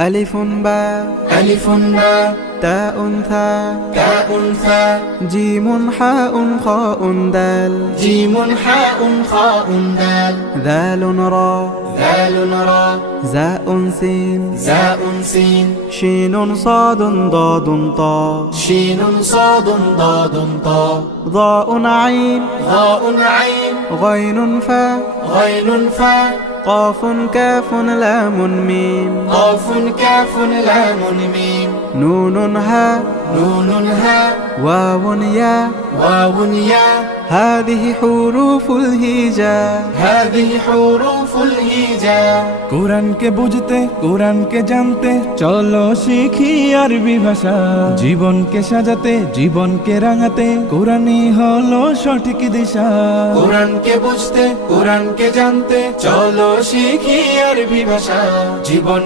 ألف باء ألف باء تاء ثاء تاء ثاء جيم حاء خاء دال جيم حاء خاء دال ذال راء ذال راء زاء سين زاء سين شين صاد ضاد طاء شين صاد ضاد طاء ضاء عين ضاء عين غين فاء غين فاء قاف كاف لام ميم قاف كاف لام ميم نون هاء نون هاء واو ياء واو ياء هذه حروف الهجاء هذه حروف الهجاء কোরআনকে বুঝতে কোরআনকে জানতে চলো শিখি আরবি ভাষা জীবনকে সাজাতে জীবনকে রাঙাতে কোরআনই হলো সঠিক দিশা কোরআনকে বুঝতে কোরআনকে জানতে চলো শিখি আরবি ভাষা জীবন